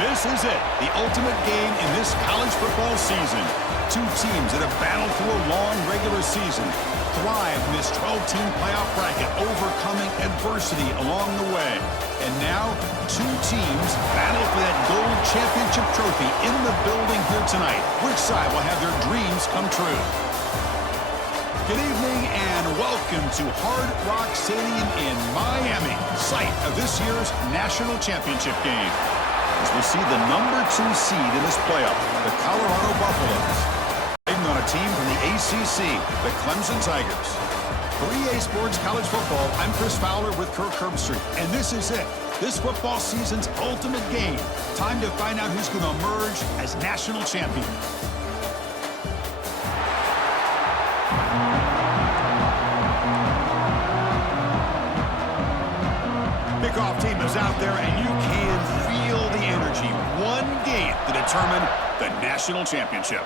This is it, the ultimate game in this college football season. Two teams that have battled through a long regular season, thrive in this 12-team playoff bracket, overcoming adversity along the way. And now, two teams battle for that gold championship trophy in the building here tonight. Which side will have their dreams come true? Good evening and welcome to Hard Rock Stadium in Miami, site of this year's national championship game. As we see the #2 seed in this playoff, the Colorado Buffaloes, taking on a team from the ACC, the Clemson Tigers. For EA Sports College Football, I'm Chris Fowler with Kirk Herbstreit, and this is it. This football season's ultimate game. Time to find out who's going to emerge as national champion. Kickoff team is out there, and you can feel the energy. One game to determine the national championship.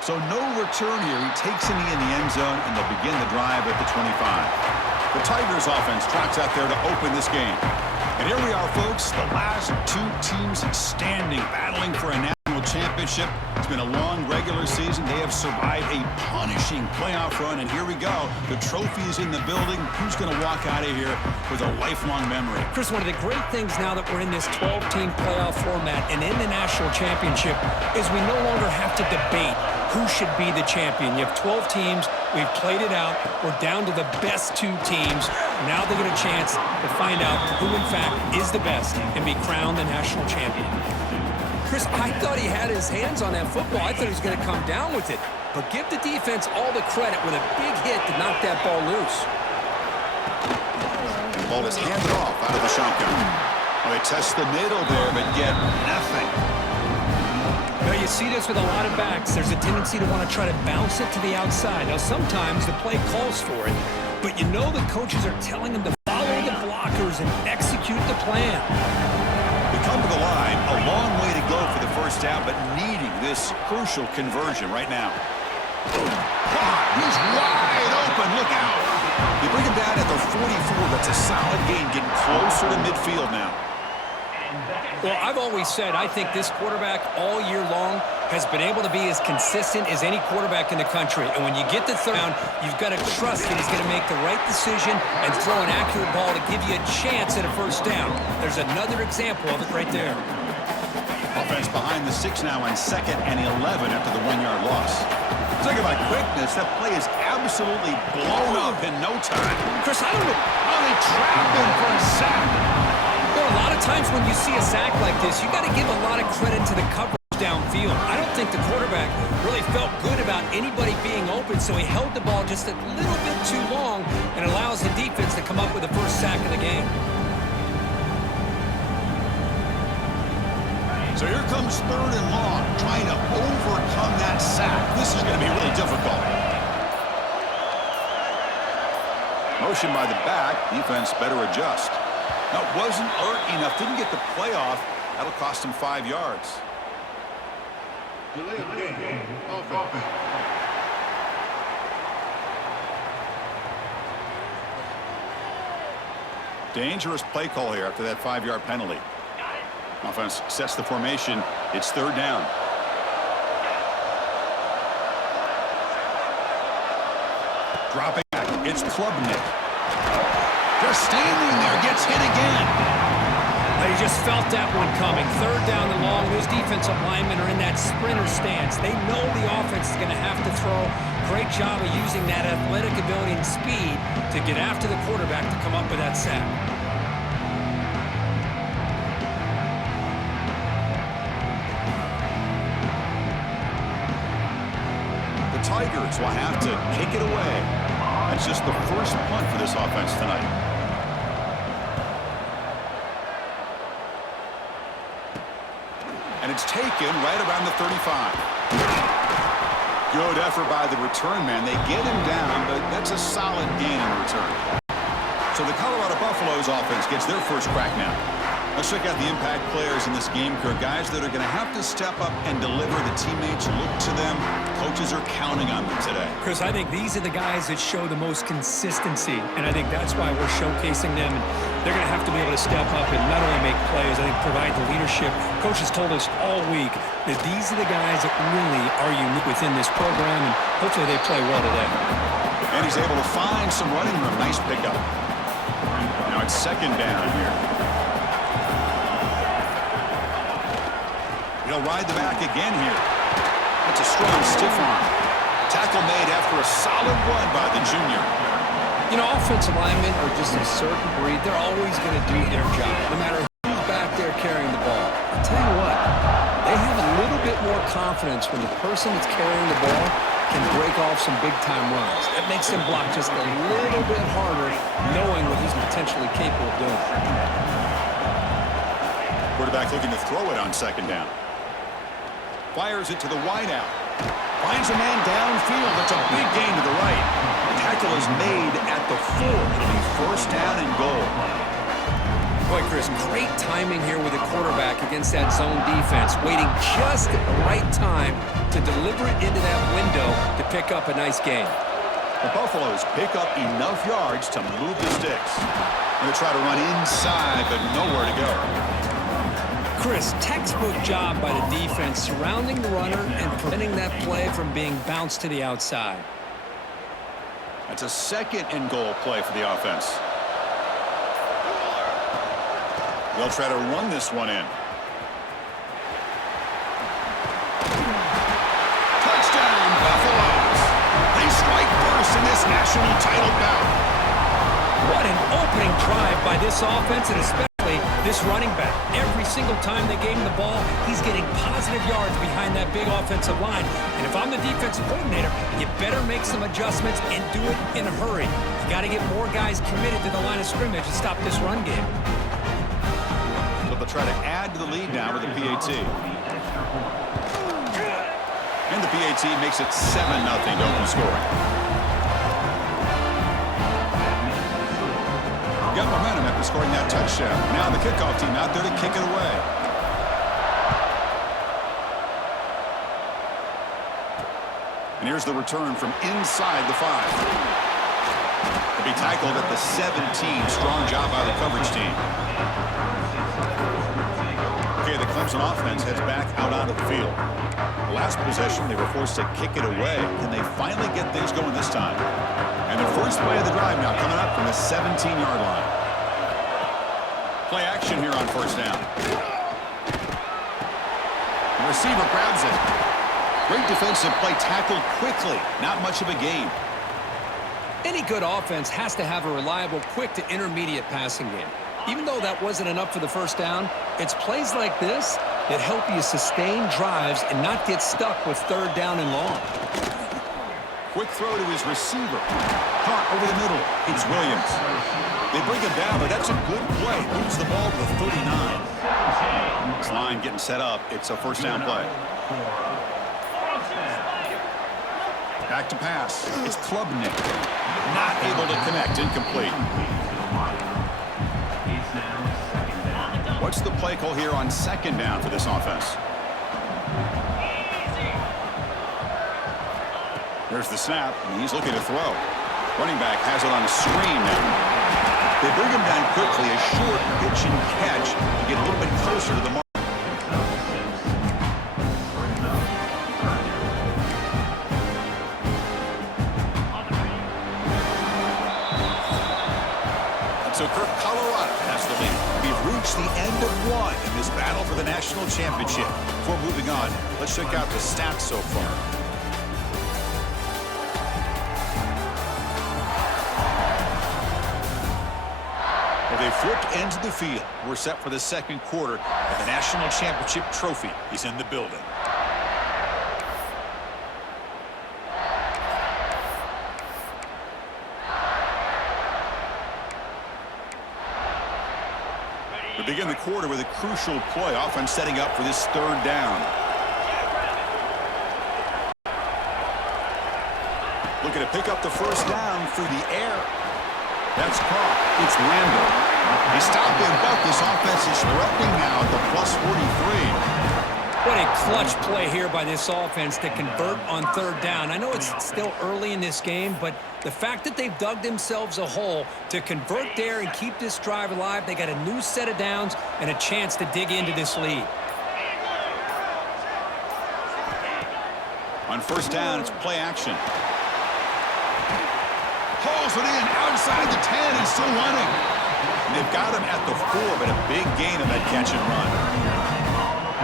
So no return here. He takes a knee in the end zone, and they'll begin the drive at the 25. The Tigers offense tracks out there to open this game. And here we are, folks, the last two teams standing, battling for a national championship. It's been a long regular season. They have survived a punishing playoff run, and here we go. The trophy is in the building. Who's going to walk out of here with a lifelong memory? Chris, one of the great things now that we're in this 12-team playoff format and in the national championship is we no longer have to debate who should be the champion. You have 12 teams. We've played it out. We're down to the best two teams. Now they get a chance to find out who, in fact, is the best and be crowned the national champion. Chris, I thought he had his hands on that football. I thought he was going to come down with it. But give the defense all the credit with a big hit to knock that ball loose. And the ball is handed off out of the shotgun. Well, they test the middle there, but get nothing. Now, you see this with a lot of backs. There's a tendency to want to try to bounce it to the outside. Now, sometimes the play calls for it, but you know the coaches are telling them to follow the blockers and execute the plan. They come to the line, a long way to go for the first down, but needing this crucial conversion right now. He's wide open. Look out. They bring him down at the 44. That's a solid gain, getting closer to midfield now. Well, I've always said I think this quarterback all year long has been able to be as consistent as any quarterback in the country. And when you get the third down, you've got to trust that he's going to make the right decision and throw an accurate ball to give you a chance at a first down. There's another example of it right there. Offense behind the 6 now on 2nd and 11 after the 1-yard loss. Talking about quickness, that play is absolutely blown up in no time. Chris, I don't know. Oh, they trap him for a sack. A lot of times when you see a sack like this, you got to give a lot of credit to the coverage downfield. I don't think the quarterback really felt good about anybody being open, so he held the ball just a little bit too long and allows the defense to come up with the first sack of the game. So here comes 3rd and long, trying to overcome that sack. This is going to be really difficult. Motion by the back, defense better adjust. Now, it wasn't alert enough, didn't get the play off. That'll cost him 5 yards. Dangerous play call here after that 5-yard penalty. Offense sets the formation. It's 3rd down. Dropping back. It's Klubnik. Just standing there, gets hit again. They just felt that one coming. 3rd down and long. Those defensive linemen are in that sprinter stance. They know the offense is going to have to throw. Great job of using that athletic ability and speed to get after the quarterback to come up with that sack. The Tigers will have to kick it away. That's just the first punt for this offense tonight. And it's taken right around the 35. Good effort by the return man. They get him down, but that's a solid gain in return. So the Colorado Buffaloes offense gets their first crack now. Let's check out the impact players in this game, Kirk. Guys that are going to have to step up and deliver. The teammates look to them. Coaches are counting on them today. Chris, I think these are the guys that show the most consistency, and I think that's why we're showcasing them. And they're going to have to be able to step up and not only make plays, I think provide the leadership. Coach has told us all week that these are the guys that really are unique within this program, and hopefully they play well today. And he's able to find some running room. Nice pickup. Now it's second down here. He'll ride the back again here. That's a strong stiff arm. Tackle made after a solid run by the junior. You know, offensive linemen are just a certain breed. They're always going to do their job, no matter who's back there carrying the ball. I'll tell you what, they have a little bit more confidence when the person that's carrying the ball can break off some big-time runs. That makes them block just a little bit harder, knowing what he's potentially capable of doing. Quarterback looking to throw it on second down. Fires it to the wideout. Finds a man downfield. That's a big gain to the right. The tackle is made at the 4. It'll be first down and goal. Boy, Chris, great timing here with the quarterback against that zone defense, waiting just at the right time to deliver it into that window to pick up a nice gain. The Buffaloes pick up enough yards to move the sticks. Going to try to run inside, but nowhere to go. Chris, textbook job by the defense surrounding the runner and preventing that play from being bounced to the outside. That's a second and goal play for the offense. They'll try to run this one in. Touchdown, Buffaloes. They strike first in this national title bout. What an opening drive by this offense, and especially this running back. Every single time they gave him the ball, he's getting positive yards behind that big offensive line. And if I'm the defensive coordinator, you better make some adjustments and do it in a hurry. You got to get more guys committed to the line of scrimmage to stop this run game. So they'll try to add to the lead now with the PAT. And the PAT makes it 7-0 to open scoring. Got momentum after scoring that touchdown. Now the kickoff team out there to kick it away. And here's the return from inside the 5. He'll be tackled at the 17. Strong job by the coverage team. Okay, the Clemson offense heads back out onto the field. The last possession, they were forced to kick it away. Can they finally get things going this time? And the first play of the drive now coming up from the 17-yard line. Play action here on first down. The receiver grabs it. Great defensive play, tackled quickly. Not much of a gain. Any good offense has to have a reliable, quick to intermediate passing game. Even though that wasn't enough for the first down, it's plays like this that help you sustain drives and not get stuck with third down and long. Quick throw to his receiver. Caught over the middle. It's Williams. They bring him down, but that's a good play. Moves the ball to the 39. This line getting set up. It's a first down play. Back to pass. It's Klubnik. Not able to connect. Incomplete. What's the play call here on second down for this offense? There's the snap, and he's looking to throw. Running back has it on a screen now. They bring him down quickly, a short pitch and catch to get a little bit closer to the mark. And so Kirk, Colorado has the lead. We've reached the end of one in this battle for the national championship. Before moving on, let's check out the stats so far. They flipped into the field. We're set for the second quarter, and the national championship trophy is in the building. We begin the quarter with a crucial play, offense setting up for this third down. Looking to pick up the first down through the air. That's caught. It's Randall. They stop him, but this offense is threatening now at the plus 43. What a clutch play here by this offense to convert on third down. I know it's still early in this game, but the fact that they've dug themselves a hole to convert there and keep this drive alive, they got a new set of downs and a chance to dig into this lead. On first down, it's play action. Hauls it in outside the 10 and still running. And they've got him at the 4, but a big gain on that catch and run.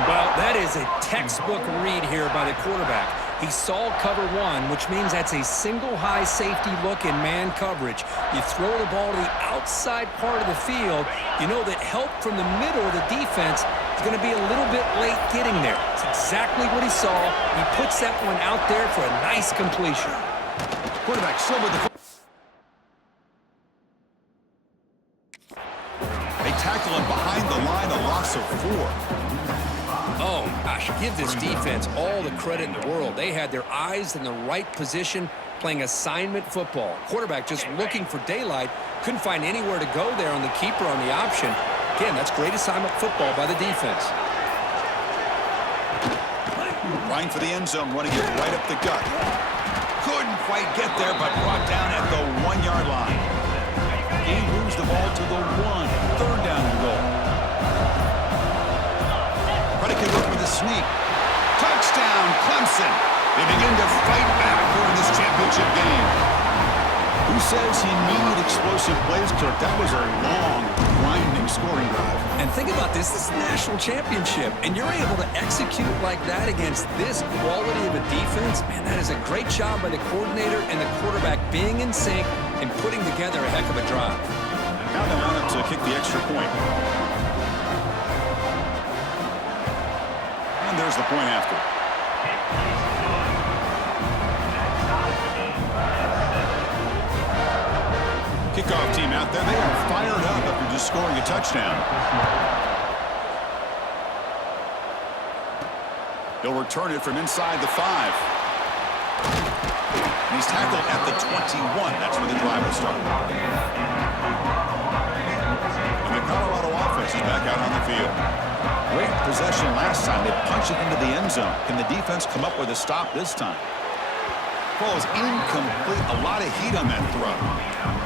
Well, that is a textbook read here by the quarterback. He saw cover 1, which means that's a single high safety look in man coverage. You throw the ball to the outside part of the field, you know that help from the middle of the defense is going to be a little bit late getting there. It's exactly what he saw. He puts that one out there for a nice completion. Quarterback still with the... They tackle him behind the line, a loss of 4. Oh, gosh, give this defense all the credit in the world. They had their eyes in the right position playing assignment football. Quarterback just looking for daylight. Couldn't find anywhere to go there on the keeper on the option. Again, that's great assignment football by the defense. Line for the end zone, running it right up the gut. Couldn't quite get there, but brought down at the 1-yard line. He moves the ball to the 1. Third down and goal. Predicate look with a sneak. Touchdown, Clemson. They begin to fight back here in this championship game. Who says he needed explosive plays, Kirk? That was a long, grinding scoring drive. And think about this. This is a national championship, and you're able to execute like that against this quality of a defense. Man, that is a great job by the coordinator and the quarterback being in sync and putting together a heck of a drive. Now they line up to kick the extra point. And there's the point after. Kickoff team out there. They are fired up after just scoring a touchdown. He'll return it from inside the 5. And he's tackled at the 21. That's where the drive will start. And the Colorado offense is back out on the field. Great possession last time. They punched it into the end zone. Can the defense come up with a stop this time? Ball is incomplete. A lot of heat on that throw.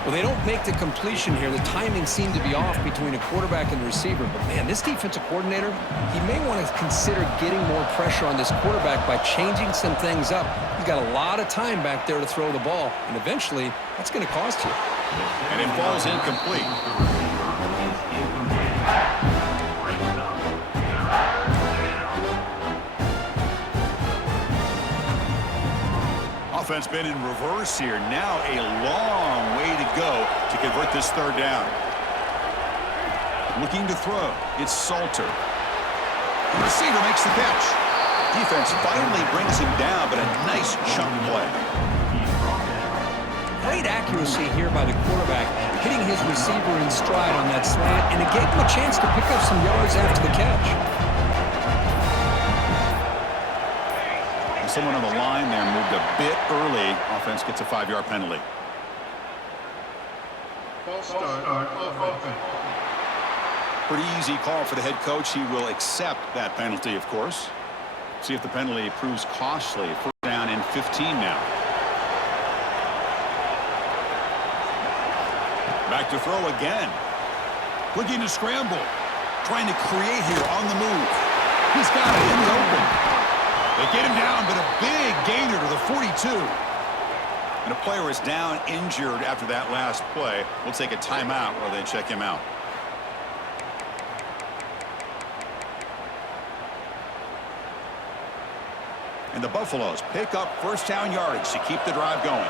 Well, they don't make the completion here. The timing seemed to be off between a quarterback and the receiver. But, man, this defensive coordinator, he may want to consider getting more pressure on this quarterback by changing some things up. He's got a lot of time back there to throw the ball, and eventually that's going to cost you. And it falls incomplete. Offense been in reverse here. Now a long way to go to convert this third down. Looking to throw. It's Salter. The receiver makes the catch. Defense finally brings him down, but a nice chunk play. Great accuracy here by the quarterback, hitting his receiver in stride on that slant, and it gave him a chance to pick up some yards after the catch. Someone on the line there moved a bit early. Offense gets a 5-yard penalty. Pretty easy call for the head coach. He will accept that penalty, of course. See if the penalty proves costly. First down and 15 now. Back to throw again. Looking to scramble. Trying to create here on the move. He's got it in the open. They get him down, but a big gainer to the 42. And a player is down injured after that last play. We'll take a timeout while they check him out. And the Buffaloes pick up first down yardage to keep the drive going.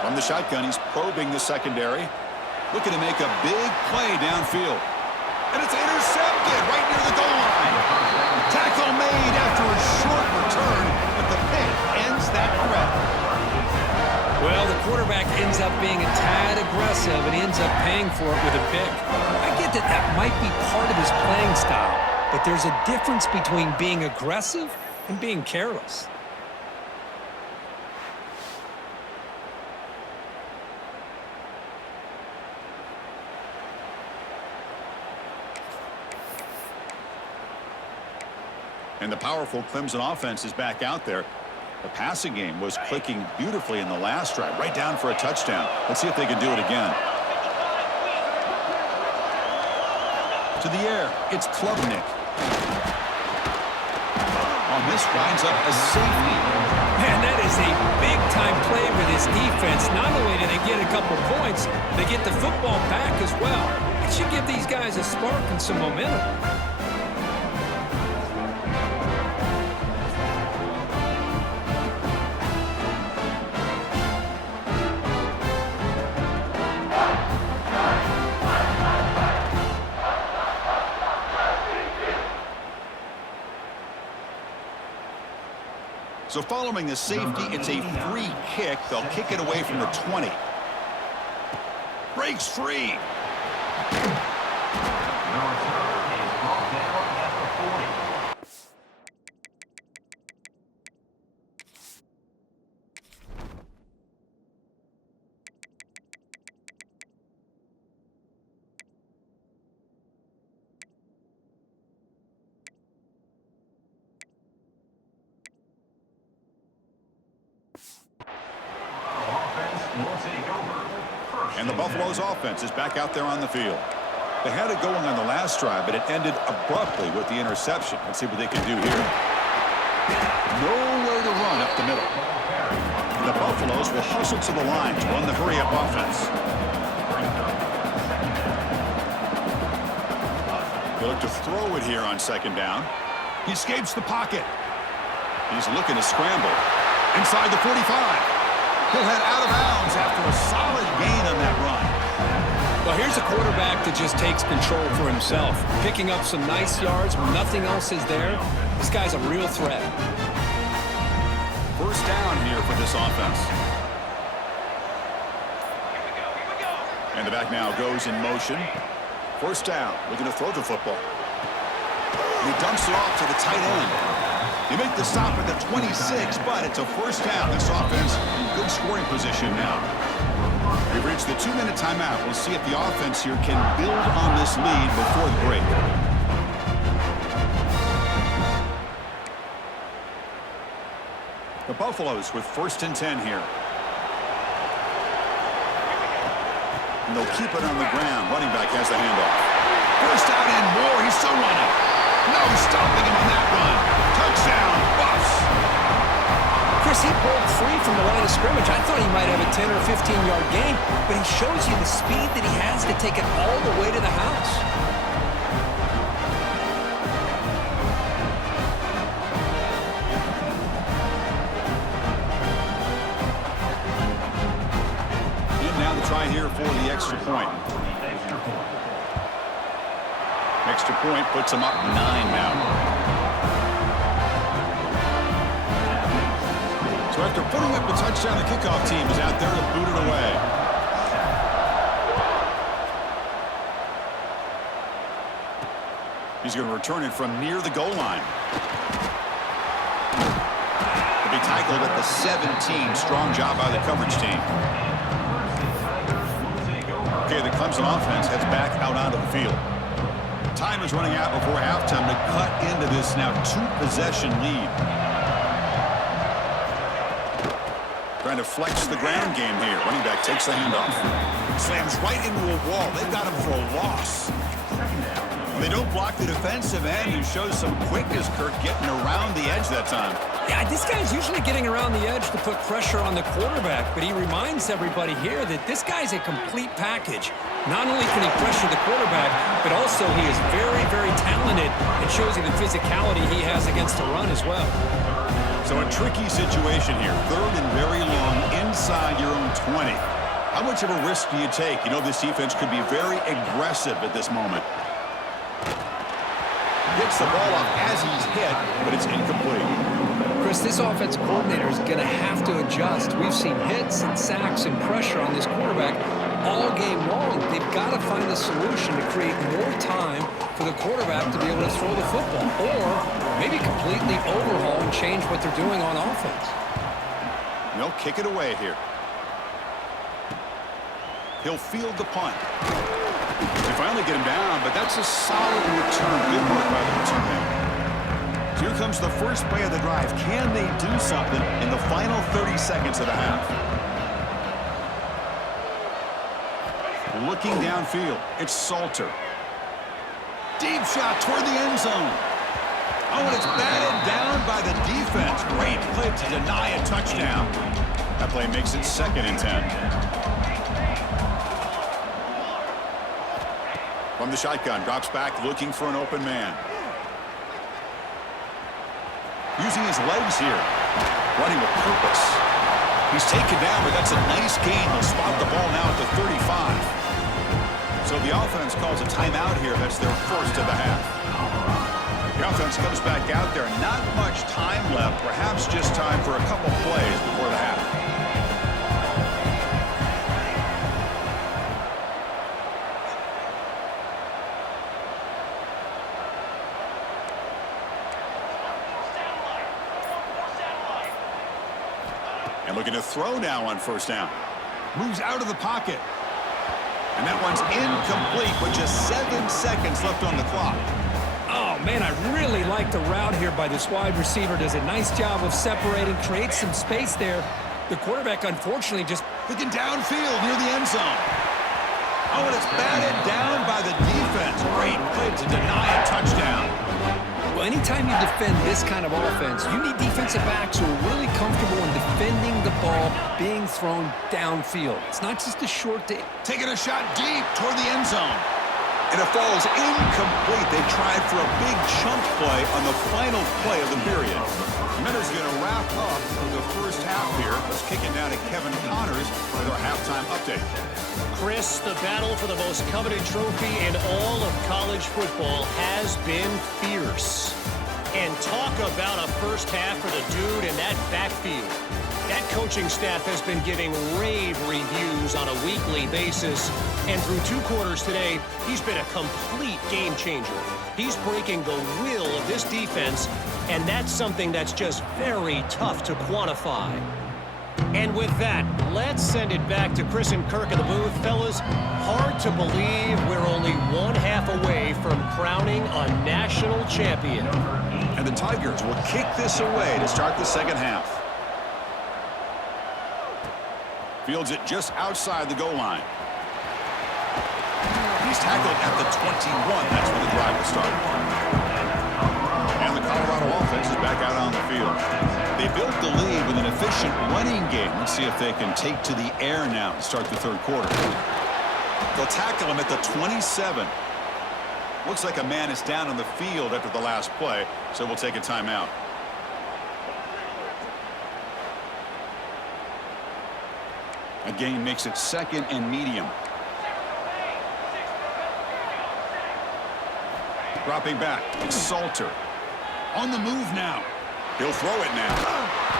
From the shotgun, he's probing the secondary. Looking to make a big play downfield. And it's intercepted right near the goal line. Tackle made after a short return, but the pick ends that threat. Well, the quarterback ends up being a tad aggressive, and he ends up paying for it with a pick. I get that that might be part of his playing style, but there's a difference between being aggressive and being careless. And the powerful Clemson offense is back out there. The passing game was clicking beautifully in the last drive, right down for a touchdown. Let's see if they can do it again. To the air, it's Klubnik. On this winds up a safety. Man, that is a big-time play for this defense. Not only do they get a couple points, they get the football back as well. It should give these guys a spark and some momentum. So following the safety, it's a free kick. They'll kick it away from the 20. Breaks free. And the Buffalo's offense is back out there on the field. They had it going on the last drive, but it ended abruptly with the interception. Let's see what they can do here. Nowhere to run up the middle. The Buffaloes will hustle to the line to run the hurry-up offense. They look to throw it here on second down. He escapes the pocket. He's looking to scramble. Inside the 45. He'll head out of bounds after a solid gain on that run. Well, here's a quarterback that just takes control for himself, picking up some nice yards when nothing else is there. This guy's a real threat. First down here for this offense. And the back now goes in motion. First down, looking to throw the football. He dumps it off to the tight end. They make the stop at the 26, but it's a first down. This offense in good scoring position now. We've reached the 2-minute timeout. We'll see if the offense here can build on this lead before the break. The Buffaloes with 1st and 10 here. And they'll keep it on the ground. Running back has the handoff. First out and more. He's still running. No stopping him on that run. Touchdown, Buffs. Chris, he broke free from the line of scrimmage. I thought he might have a 10 or 15-yard gain, but he shows you the speed that he has to take it all the way to the house. And now the try here for the extra point. Extra point puts him up 9 now. So after putting up a touchdown, the kickoff team is out there to boot it away. He's going to return it from near the goal line. He'll be tackled at the 17. Strong job by the coverage team. Okay, the Clemson offense heads back out onto the field. Time is running out before halftime to cut into this now 2-possession lead. Trying to flex the ground game here. Running back takes the handoff. Slams right into a wall. They've got him for a loss. They don't block the defensive end, who shows some quickness, Kirk, getting around the edge that time. Yeah, this guy's usually getting around the edge to put pressure on the quarterback, but he reminds everybody here that this guy's a complete package. Not only can he pressure the quarterback, but also he is very, very talented and shows you the physicality he has against the run as well. So a tricky situation here. 3rd and very long inside your own 20. How much of a risk do you take? You know this defense could be very aggressive at this moment. Gets the ball off as he's hit, but it's incomplete. Chris, this offense coordinator is going to have to adjust. We've seen hits and sacks and pressure on this quarterback all game long. They've got to find a solution to create more time for the quarterback to be able to throw the football, or maybe completely overhaul and change what they're doing on offense. They'll kick it away here. He'll field the punt. They finally get him down, but that's a solid return. Good work by the return man. Here comes the first play of the drive. Can they do something in the final 30 seconds of the half? Looking downfield, it's Salter. Deep shot toward the end zone. Oh, and it's batted down by the defense. Great play to deny a touchdown. That play makes it 2nd and 10. From the shotgun, drops back, looking for an open man. Using his legs here, running with purpose. He's taken down, but that's a nice gain. They'll spot the ball now at the 35. So the offense calls a timeout here. That's their first of the half. The offense comes back out there. Not much time left. Perhaps just time for a couple plays before the half. And looking to throw now on 1st down. Moves out of the pocket. And that one's incomplete with just 7 seconds left on the clock. Oh, man, I really like the route here by this wide receiver. Does a nice job of separating, creates some space there. The quarterback, unfortunately, just looking downfield near the end zone. Oh, and it's batted down by the defense. Great play to deny a touchdown. Well, anytime you defend this kind of offense, you need defensive backs who are really comfortable in defending the ball being thrown downfield. It's not just a short day. Taking a shot deep toward the end zone. And it falls incomplete. They tried for a big chunk play on the final play of the period. Miners going to wrap up for the first half here. Let's kick it now to Kevin Connors with our halftime update. Chris, the battle for the most coveted trophy in all of college football has been fierce. And talk about a first half for the dude in that backfield. That coaching staff has been giving rave reviews on a weekly basis. And through 2 quarters today, he's been a complete game changer. He's breaking the will of this defense, and that's something that's just very tough to quantify. And with that, let's send it back to Chris and Kirk in the booth. Fellas, hard to believe we're only 1 half away from crowning a national champion. And the Tigers will kick this away to start the second half. Fields it just outside the goal line. He's tackled at the 21. That's where the drive will start. And the Colorado offense is back out on the field. They built the lead with an efficient running game. Let's see if they can take to the air now to start the 3rd quarter. They'll tackle him at the 27. Looks like a man is down on the field after the last play, so we'll take a timeout. A gain makes it 2nd and medium. Dropping back, it's Salter. On the move now. He'll throw it now.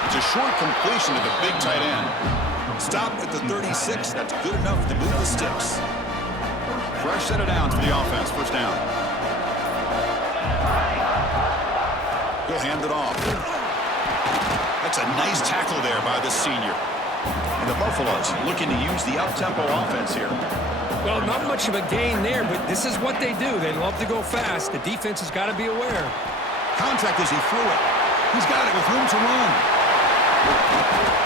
It's a short completion to the big tight end. Stop at the 36. That's good enough to move the sticks. Fresh set of downs for the offense. 1st down. He'll hand it off. That's a nice tackle there by the senior. And the Buffaloes looking to use the up-tempo offense here. Well, not much of a gain there, but this is what they do. They love to go fast. The defense has got to be aware. Contact as he threw it. He's got it with room to run.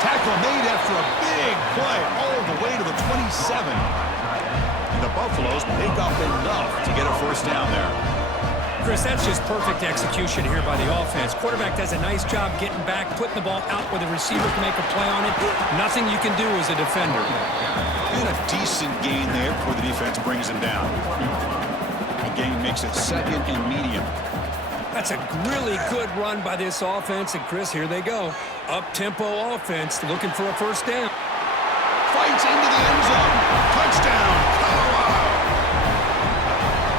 Tackle made after a big play all the way to the 27. And the Buffaloes pick up enough to get a 1st down there. Chris, that's just perfect execution here by the offense. Quarterback does a nice job getting back, putting the ball out where the receiver can make a play on it. Nothing you can do as a defender. And a decent gain there before the defense brings him down. A gain makes it 2nd and medium. That's a really good run by this offense. And, Chris, here they go. Up-tempo offense looking for a 1st down. Fights into the end zone. Touchdown, Colorado.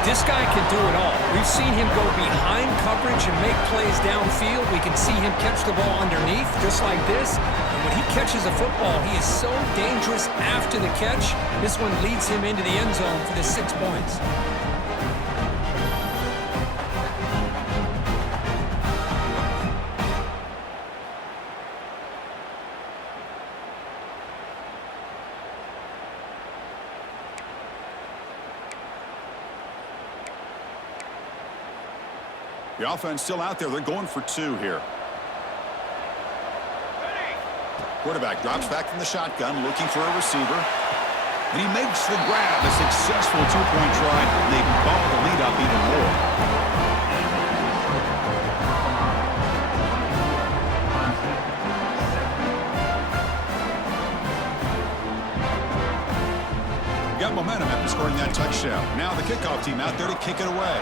This guy can do it all. We've seen him go behind coverage and make plays downfield. We can see him catch the ball underneath, just like this. And when he catches a football, he is so dangerous after the catch. This one leads him into the end zone for the 6 points. The offense still out there. They're going for 2 here. Quarterback drops back from the shotgun, looking for a receiver. And he makes the grab, a successful 2-point try. They bump the lead up even more. Got momentum after scoring that touchdown. Now the kickoff team out there to kick it away.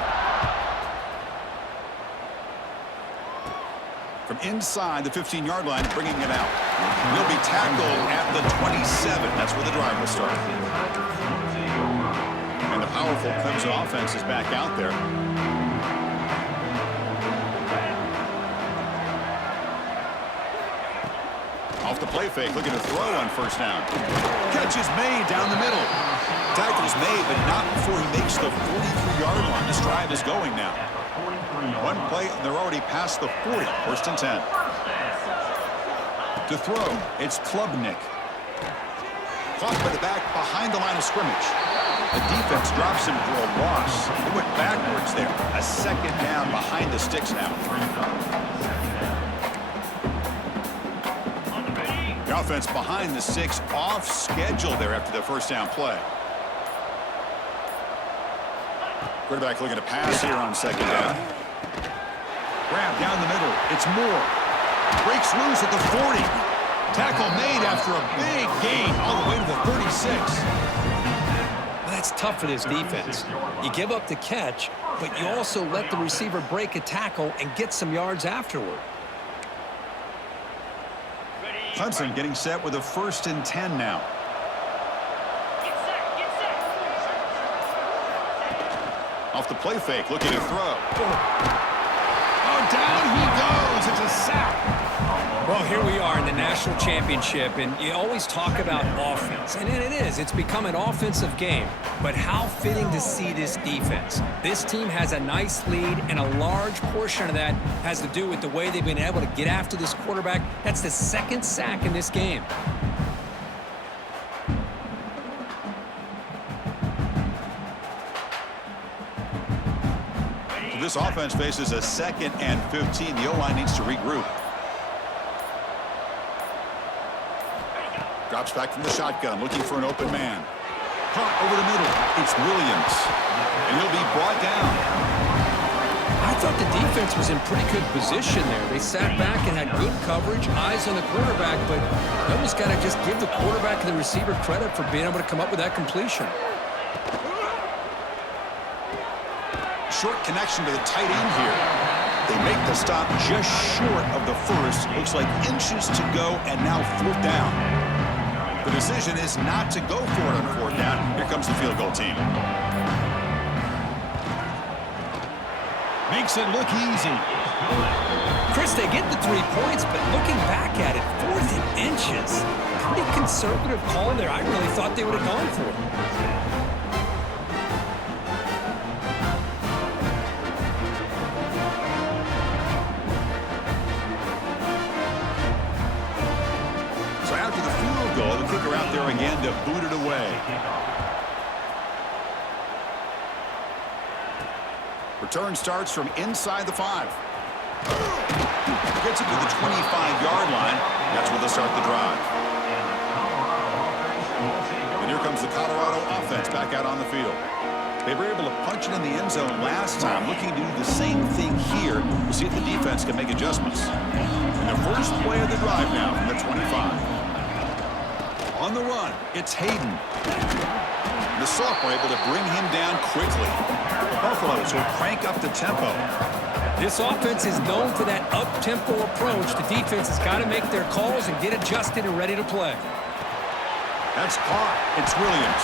From inside the 15-yard line, bringing it out. Will be tackled at the 27. That's where the drive will start. And the powerful Clemson offense is back out there. Off the play fake, looking to throw on first down. Catch is made down the middle. Tackle's made, but not before he makes the 43-yard line. This drive is going now. One play, and they're already past the 40. First and 10. To throw, it's Klubnik. Caught by the back behind the line of scrimmage. The defense drops him for a loss. He went backwards there. A second down behind the sticks now. The offense behind the 6, off schedule there after the first down play. Quarterback looking to pass here on second down. Grab down the middle. It's Moore. Breaks loose at the 40. Tackle made after a big gain all the way to the 36. Well, that's tough for this defense. You give up the catch, but you also let the receiver break a tackle and get some yards afterward. Clemson getting set with a 1st and 10 now. Off the play fake, looking to throw. Oh, down he goes. It's a sack. Well, here we are in the national championship, and you always talk about offense. And it is. It's become an offensive game. But how fitting to see this defense. This team has a nice lead, and a large portion of that has to do with the way they've been able to get after this quarterback. That's the 2nd sack in this game. This offense faces a 2nd and 15. The O-line needs to regroup. Drops back from the shotgun, looking for an open man. Caught over the middle. It's Williams. And he'll be brought down. I thought the defense was in pretty good position there. They sat back and had good coverage, eyes on the quarterback, but you almost got to just give the quarterback and the receiver credit for being able to come up with that completion. Short connection to the tight end here. They make the stop just short of the first. Looks like inches to go, and now 4th down. The decision is not to go for it on 4th down. Here comes the field goal team. Makes it look easy. Chris, they get the 3 points, but looking back at it, 4th and inches. Pretty conservative call there. I really thought they would have gone for it. The kicker out there again to boot it away. Return starts from inside the 5. Gets it to the 25-yard line. That's where they'll start the drive. And here comes the Colorado offense back out on the field. They were able to punch it in the end zone last time, looking to do the same thing here. We'll see if the defense can make adjustments. And the first play of the drive now from the 25. On the run, it's Hayden. The sophomore able to bring him down quickly. The Buffaloes will crank up the tempo. This offense is known for that up-tempo approach. The defense has got to make their calls and get adjusted and ready to play. That's caught. It's Williams.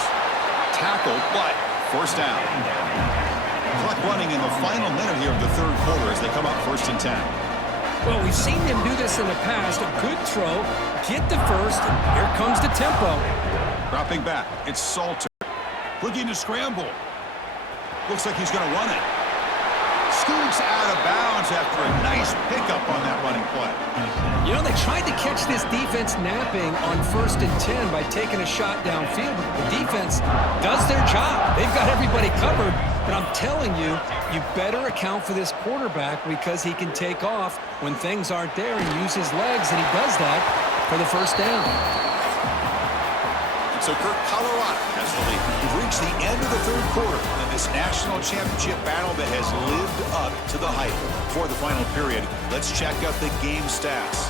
Tackled, but 1st down. Clock running in the final minute here of the 3rd quarter as they come up 1st and 10. Well, we've seen them do this in the past. A good throw, get the first, and here comes the tempo. Dropping back, it's Salter. Looking to scramble. Looks like he's going to run it. Scoots out of bounds after a nice pickup on that running play. You know, they tried to catch this defense napping on 1st and 10 by taking a shot downfield, but the defense does their job. They've got everybody covered, but I'm telling you, You better account for this quarterback because he can take off when things aren't there and use his legs, and he does that for the first down. So Kirk, Colorado has the lead. We've reached the end of the third quarter in this national championship battle that has lived up to the hype. For the final period, let's check out the game stats.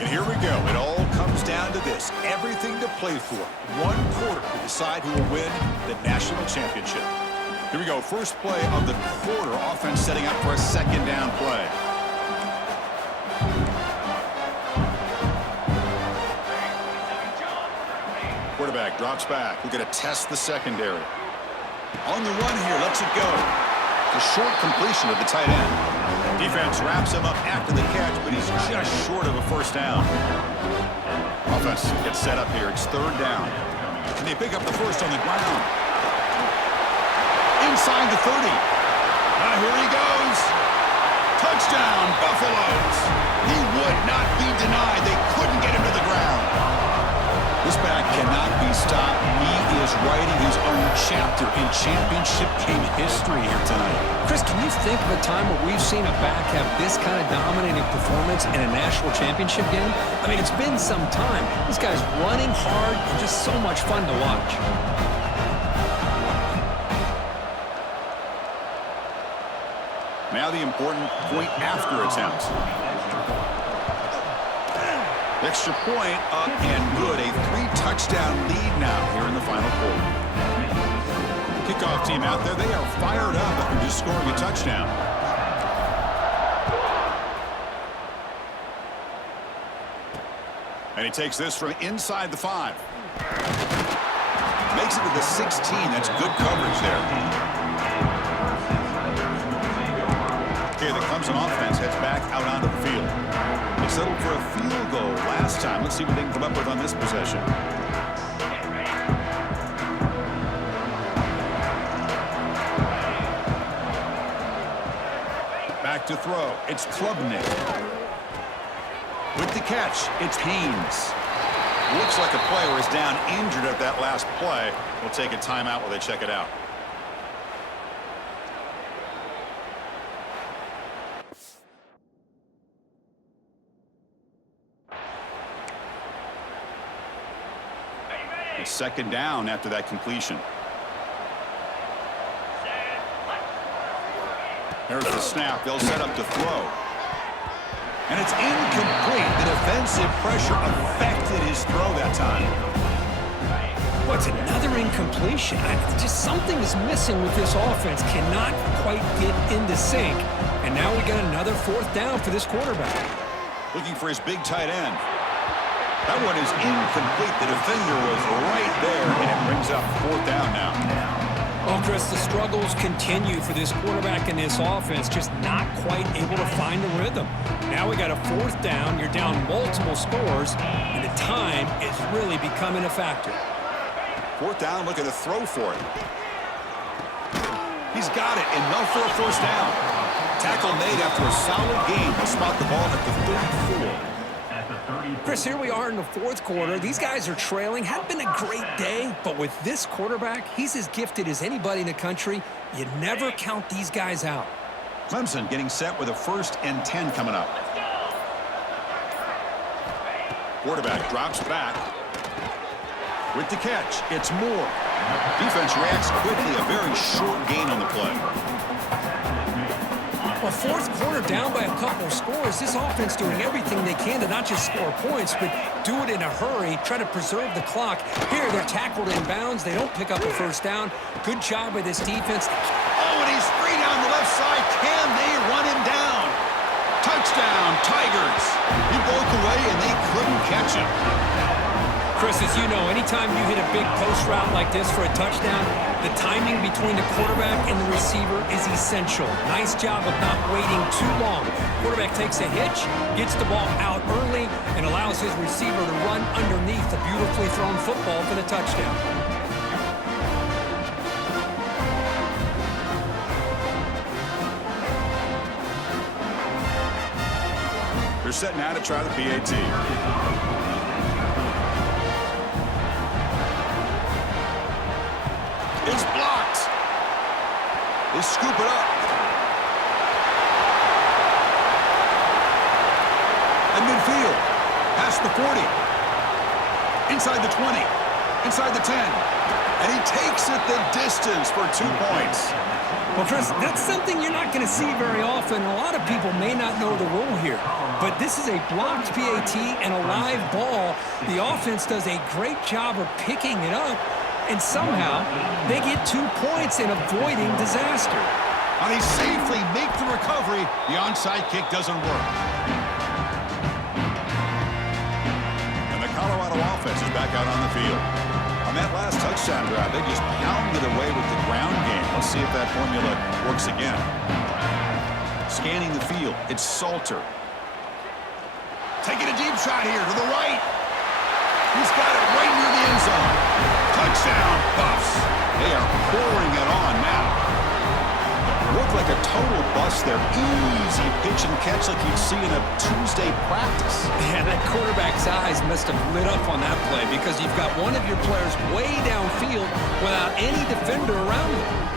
And here we go. It all comes down to this. Everything to play for. One quarter to decide who will win the national championship. Here we go. First play of the quarter. Offense setting up for a second down play. Quarterback drops back. We're going to test the secondary. On the run here. Lets it go. The short completion of the tight end. Defense wraps him up after the catch, but he's just short of a first down. Offense gets set up here. It's third down. Can they pick up the first on the ground? Inside the 30. Now here he goes. Touchdown, Buffaloes. He would not be denied. They couldn't get him to the ground. This back cannot be stopped. He is writing his own chapter in championship game history here tonight. Chris, can you think of a time where we've seen a back have this kind of dominating performance in a national championship game? I mean, it's been some time. This guy's running hard and just so much fun to watch. Now the important point after attempt. Extra point up and good. A 3-touchdown lead now here in the final quarter. Kickoff team out there. They are fired up after just scoring a touchdown. And he takes this from inside the 5. Makes it to the 16. That's good coverage there. Okay, the Clemson offense heads back out onto the field. They settled for a field goal last time. Let's see what they can come up with on this possession. Back to throw. It's Klubnik. With the catch, it's Haynes. Looks like a player is down injured at that last play. We'll take a timeout while they check it out. It's second down after that completion. There's the snap. They'll set up to throw. And it's incomplete. The defensive pressure affected his throw that time. What's another incompletion? Just something is missing with this offense. Cannot quite get into sync. And now we got another fourth down for this quarterback. Looking for his big tight end. That one is incomplete. The defender was right there, and it brings up fourth down now. Well, Chris, the struggles continue for this quarterback in this offense, just not quite able to find the rhythm. Now we got a fourth down. You're down multiple scores, and the time is really becoming a factor. Fourth down, looking to throw for it. He's got it, enough for a first down. Tackle made after a solid game. Will spot the ball at the 34. Chris, here we are in the fourth quarter. These guys are trailing. Hadn't been a great day, but with this quarterback, he's as gifted as anybody in the country. You never count these guys out. Clemson getting set with a 1st and 10 coming up. Quarterback drops back. With the catch, it's Moore. Defense reacts quickly. A very short gain on the play. Well, fourth quarter down by a couple of scores. This offense doing everything they can to not just score points, but do it in a hurry, try to preserve the clock. Here, they're tackled in bounds. They don't pick up a first down. Good job by this defense. Oh, and he's free down the left side. Can they run him down? Touchdown, Tigers. He broke away, and they couldn't catch him. Chris, as you know, anytime you hit a big post route like this for a touchdown, the timing between the quarterback and the receiver is essential. Nice job of not waiting too long. Quarterback takes a hitch, gets the ball out early, and allows his receiver to run underneath the beautifully thrown football for the touchdown. They're setting out to try the PAT. They scoop it up. And midfield. Past the 40. Inside the 20. Inside the 10. And he takes it the distance for 2 points. Well, Chris, that's something you're not going to see very often. A lot of people may not know the rule here, but this is a blocked PAT and a live ball. The offense does a great job of picking it up, and somehow they get 2 points in avoiding disaster. And he safely makes the recovery. The onside kick doesn't work. And the Colorado offense is back out on the field. On that last touchdown drive, they just pounded away with the ground game. Let's see if that formula works again. Scanning the field, it's Salter. Taking a deep shot here to the right. He's got it right near the end zone. Touchdown, Buffs. They are pouring it on now. Looked like a total bust there. Easy pitch and catch like you'd see in a Tuesday practice. Yeah, that quarterback's eyes must have lit up on that play because you've got one of your players way downfield without any defender around him.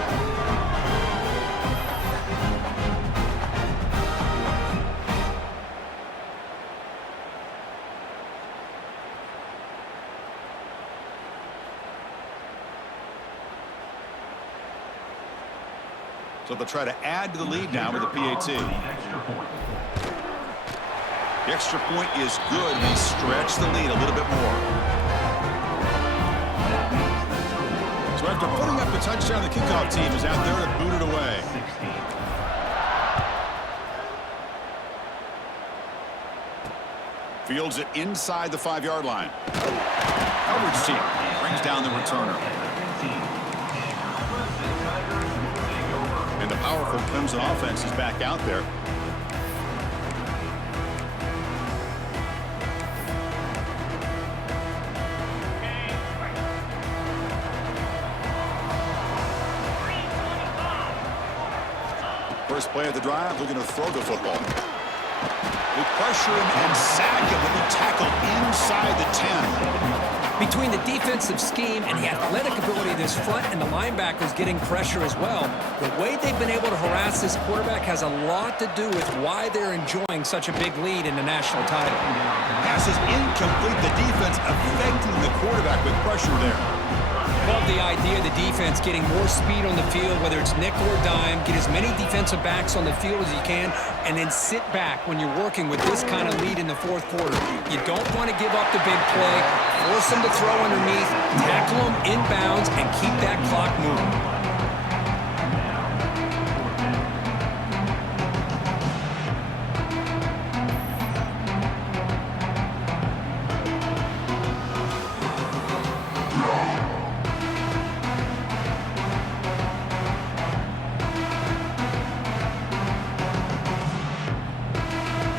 So they'll try to add to the lead now with the PAT. The extra point is good. They stretch the lead a little bit more. So after putting up the touchdown, the kickoff team is out there to boot it away. Fields it inside the 5-yard line. Coverage team brings down the returner. And the powerful Clemson offense is back out there. First play of the drive, looking to throw the football. They pressure him and sack him when he tackled inside the 10. Between the defensive scheme and the athletic ability of this front and the linebackers getting pressure as well, the way they've been able to harass this quarterback has a lot to do with why they're enjoying such a big lead in the national title. Pass is incomplete. The defense affecting the quarterback with pressure there. Love the idea of the defense getting more speed on the field, whether it's nickel or dime, get as many defensive backs on the field as you can, and then sit back when you're working with this kind of lead in the fourth quarter. You don't want to give up the big play, force them to throw underneath, tackle them inbounds, and keep that clock moving.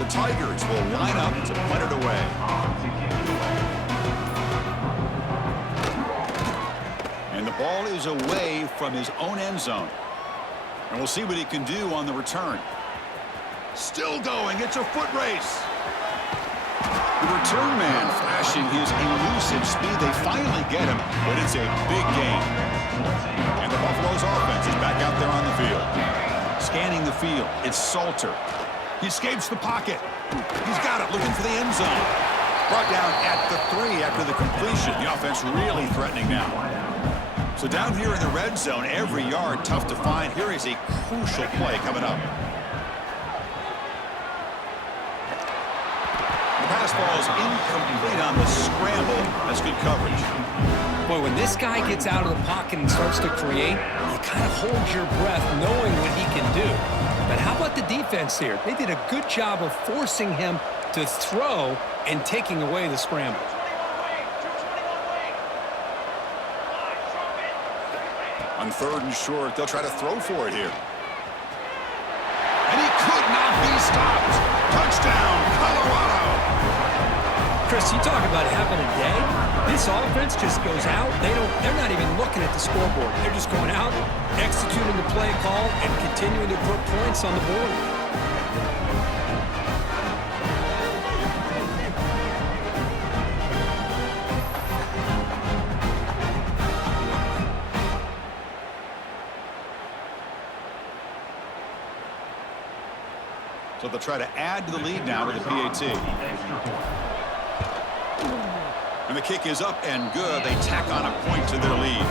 Tigers will line up to punt it away. And the ball is away from his own end zone. And we'll see what he can do on the return. Still going. It's a foot race. The return man flashing his elusive speed. They finally get him, but it's a big gain. And the Buffalo's offense is back out there on the field. Scanning the field. It's Salter. He escapes the pocket. He's got it, looking for the end zone. Brought down at the 3 after the completion. The offense really threatening now. So down here in the red zone, every yard tough to find. Here is a crucial play coming up. The pass ball is incomplete on the scramble. That's good coverage. Boy, when this guy gets out of the pocket and starts to create, you kind of hold your breath knowing what he can do. But how about the defense here? They did a good job of forcing him to throw and taking away the scramble. On 3rd and short, they'll try to throw for it here. And he could not be stopped. Touchdown, Colorado. Chris, you talk about having a day. This offense just goes out. They're not even looking at the scoreboard. They're just going out, executing the play call, and continuing to put points on the board. So they'll try to add to the lead now with a PAT. And the kick is up and good. They tack on a point to their lead.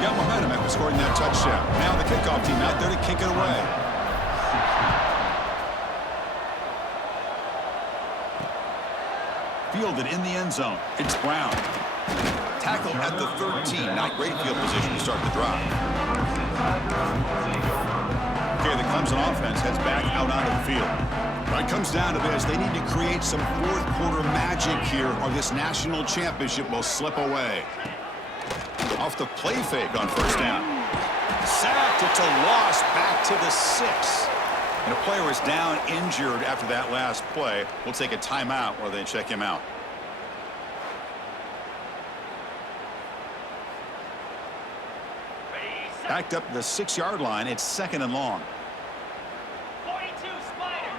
Got momentum after scoring that touchdown. Now the kickoff team out there to kick it away. Fielded in the end zone. It's Brown. Tackle at the 13. Not great field position to start the drive. Okay, the Clemson offense heads back out onto the field. When it comes down to this, they need to create some fourth quarter magic here or this national championship will slip away. Off the play fake on first down. Sacked. It's a loss back to the 6. And a player is down injured after that last play. We'll take a timeout while they check him out. Backed up the 6-yard line. It's 2nd and long. 42 Spider.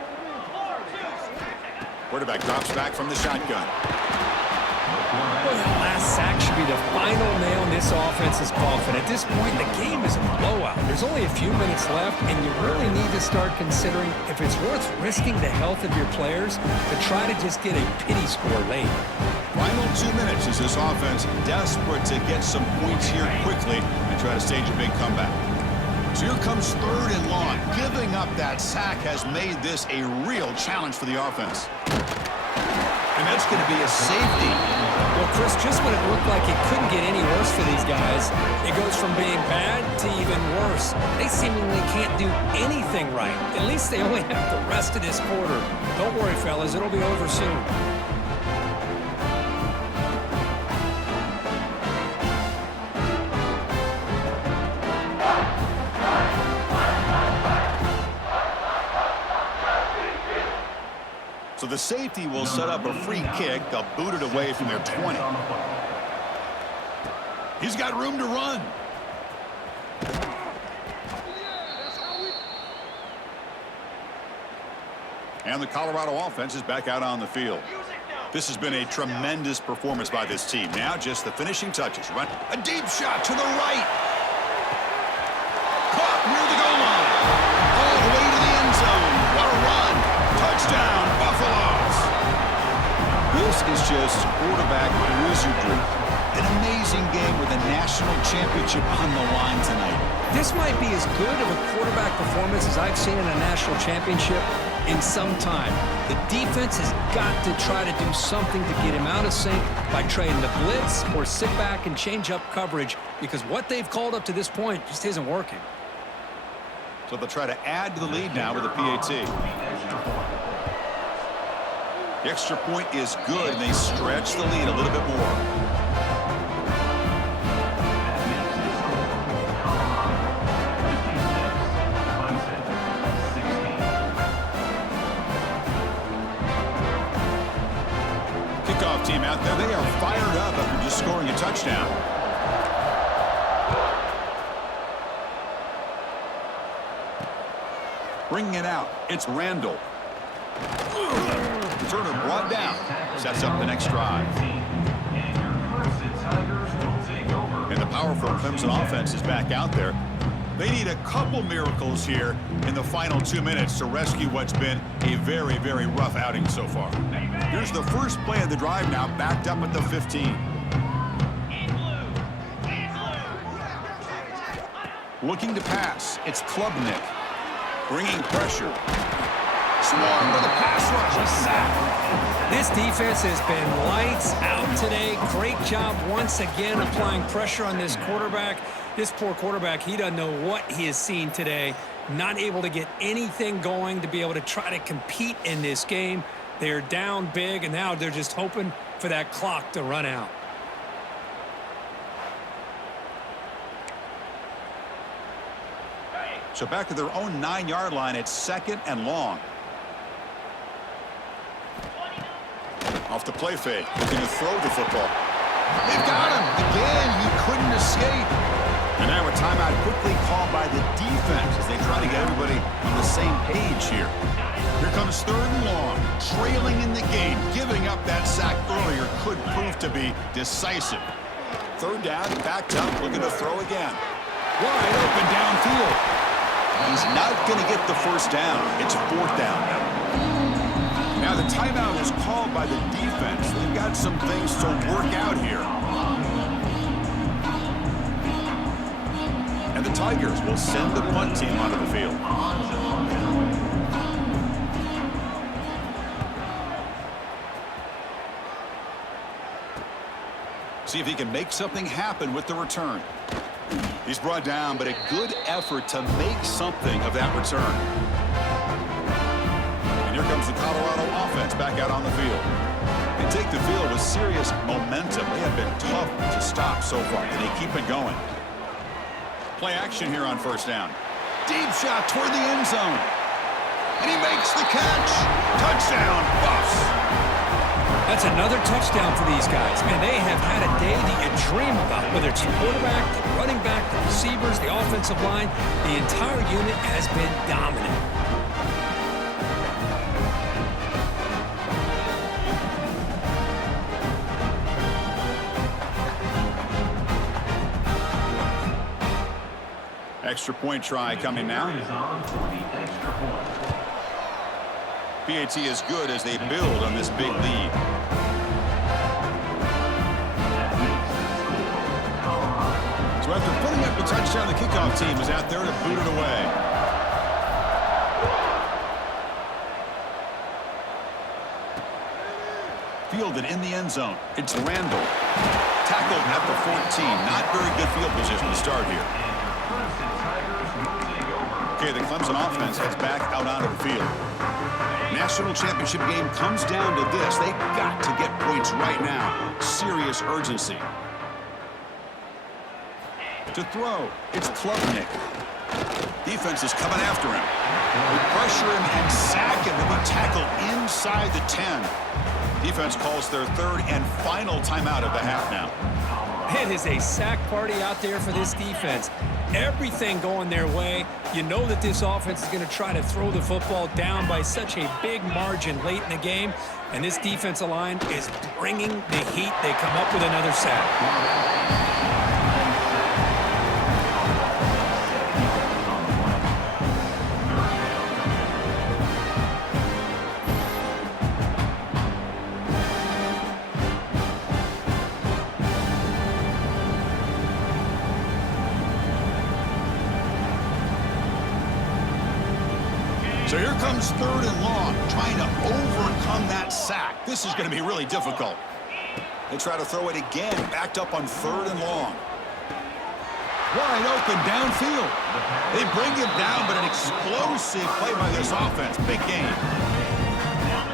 4-2. Quarterback drops back from the shotgun. That last sack should be the final nail in this offense's coffin. At this point, the game is a blowout. There's only a few minutes left, and you really need to start considering if it's worth risking the health of your players to try to just get a pity score late. Final 2 minutes as this offense desperate to get some points here quickly and try to stage a big comeback. So here comes 3rd and long. Giving up that sack has made this a real challenge for the offense. And that's going to be a safety. Well, Chris, just when it looked like it couldn't get any worse for these guys, it goes from being bad to even worse. They seemingly can't do anything right. At least they only have the rest of this quarter. Don't worry, fellas. It'll be over soon. So the safety will set up a free kick. They'll boot it away from their 20. He's got room to run. And the Colorado offense is back out on the field. This has been a tremendous performance by this team. Now just the finishing touches. Run a deep shot to the right. Caught near the goal line. All the way to the end zone. What a run. Touchdown, Buffaloes. This is just quarterback wizardry. An amazing game with a national championship on the line tonight. This might be as good of a quarterback performance as I've seen in a national championship in some time. The defense has got to try to do something to get him out of sync by trading the blitz or sit back and change up coverage because what they've called up to this point just isn't working. So they'll try to add to the lead now with a PAT. The extra point is good, and they stretch the lead a little bit more. Kickoff team out there. They are fired up after just scoring a touchdown. Bringing it out, it's Randall. Turner brought down. Sets up the next drive. And the powerful Clemson offense is back out there. They need a couple miracles here in the final 2 minutes to rescue what's been a very, very rough outing so far. Here's the first play of the drive now, backed up at the 15. Looking to pass. It's Klubnik. Bringing pressure. Swarm with a pass rush. A sack. This defense has been lights out today. Great job once again applying pressure on this quarterback. This poor quarterback, he doesn't know what he has seen today. Not able to get anything going to be able to try to compete in this game. They're down big, and now they're just hoping for that clock to run out. So back to their own 9-yard line. It's 2nd and long. Off the play fake. Looking to throw the football. They've got him. Again, he couldn't escape. And now a timeout quickly called by the defense as they try to get everybody on the same page here. Here comes 3rd and long. Trailing in the game. Giving up that sack earlier could prove to be decisive. 3rd down, backed up, looking to throw again. Wide open downfield. He's not going to get the first down. It's 4th down now. Now the timeout is called by the defense. They've got some things to work out here. And the Tigers will send the punt team onto the field. See if he can make something happen with the return. He's brought down, but a good effort to make something of that return. And here comes the Colorado offense back out on the field. They take the field with serious momentum. They have been tough to stop so far, and they keep it going. Play action here on 1st down. Deep shot toward the end zone. And he makes the catch. Touchdown, Buffs. That's another touchdown for these guys. Man, they have had a day that you dream about, whether it's the quarterback, the running back, the receivers, the offensive line. The entire unit has been dominant. Extra point try coming now. PAT is good as they build on this big lead. So after putting up the touchdown, the kickoff team is out there to boot it away. Fielded in the end zone. It's Randall. Tackled at the 14. Not very good field position to start here. Okay, the Clemson offense heads back out onto the field. National championship game comes down to this. They've got to get points right now. Serious urgency. To throw, it's Klubnik. Defense is coming after him. They pressure him and sack him. He'll be tackled inside the 10. Defense calls their 3rd and final timeout of the half now. It is a sack party out there for this defense. Everything going their way. You know that this offense is going to try to throw the football down by such a big margin late in the game. And this defensive line is bringing the heat. They come up with another sack. So here comes 3rd and long, trying to overcome that sack. This is going to be really difficult. They try to throw it again, backed up on 3rd and long. Wide open downfield. They bring him down, but an explosive play by this offense. Big game.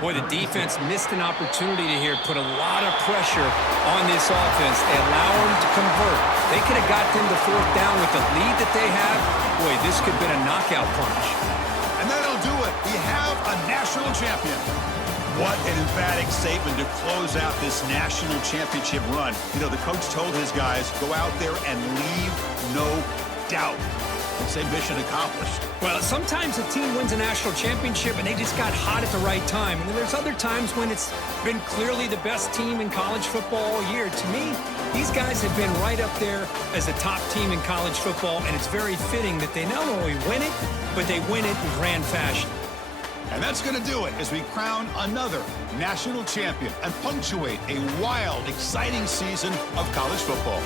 Boy, the defense missed an opportunity to here, put a lot of pressure on this offense. They allow them to convert. They could have got them to 4th down with the lead that they have. Boy, this could have been a knockout punch. And that'll do it. We have a national champion. What an emphatic statement to close out this national championship run. You know, the coach told his guys, go out there and leave no doubt. Say mission accomplished. Well, sometimes a team wins a national championship and they just got hot at the right time. And there's other times when it's been clearly the best team in college football all year. To me, these guys have been right up there as a top team in college football, and it's very fitting that they not only win it, but they win it in grand fashion. And that's going to do it as we crown another national champion and punctuate a wild, exciting season of college football.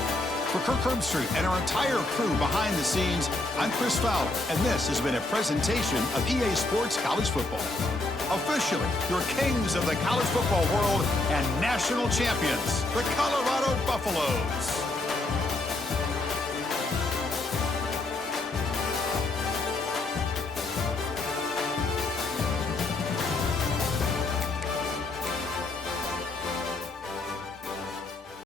For Kirk Herbstreit and our entire crew behind the scenes, I'm Chris Fowler, and this has been a presentation of EA Sports College Football. Officially, your kings of the college football world and national champions, the Colorado Buffaloes.